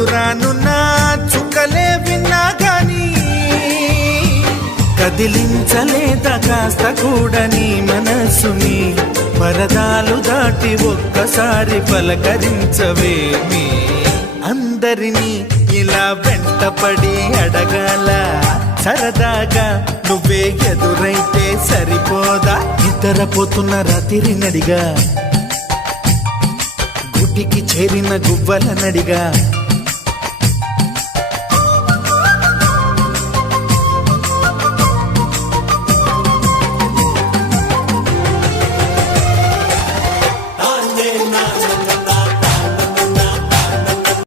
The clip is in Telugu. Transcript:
దూరానున్న చుక్కలే విన్నా గాని కదిలించలేదా కాస్త కూడా నీ మనసుని పరదాలు దాటి ఒక్కసారి పలకరించవేమి అందరినీ ఇలా వెంటపడి అడగాల సరదాగా నువ్వే ఎదురైతే సరిపోదా నిద్రపోతున్న రాత్రి నడిగా గుడికి చేరిన గువ్వల నడిగా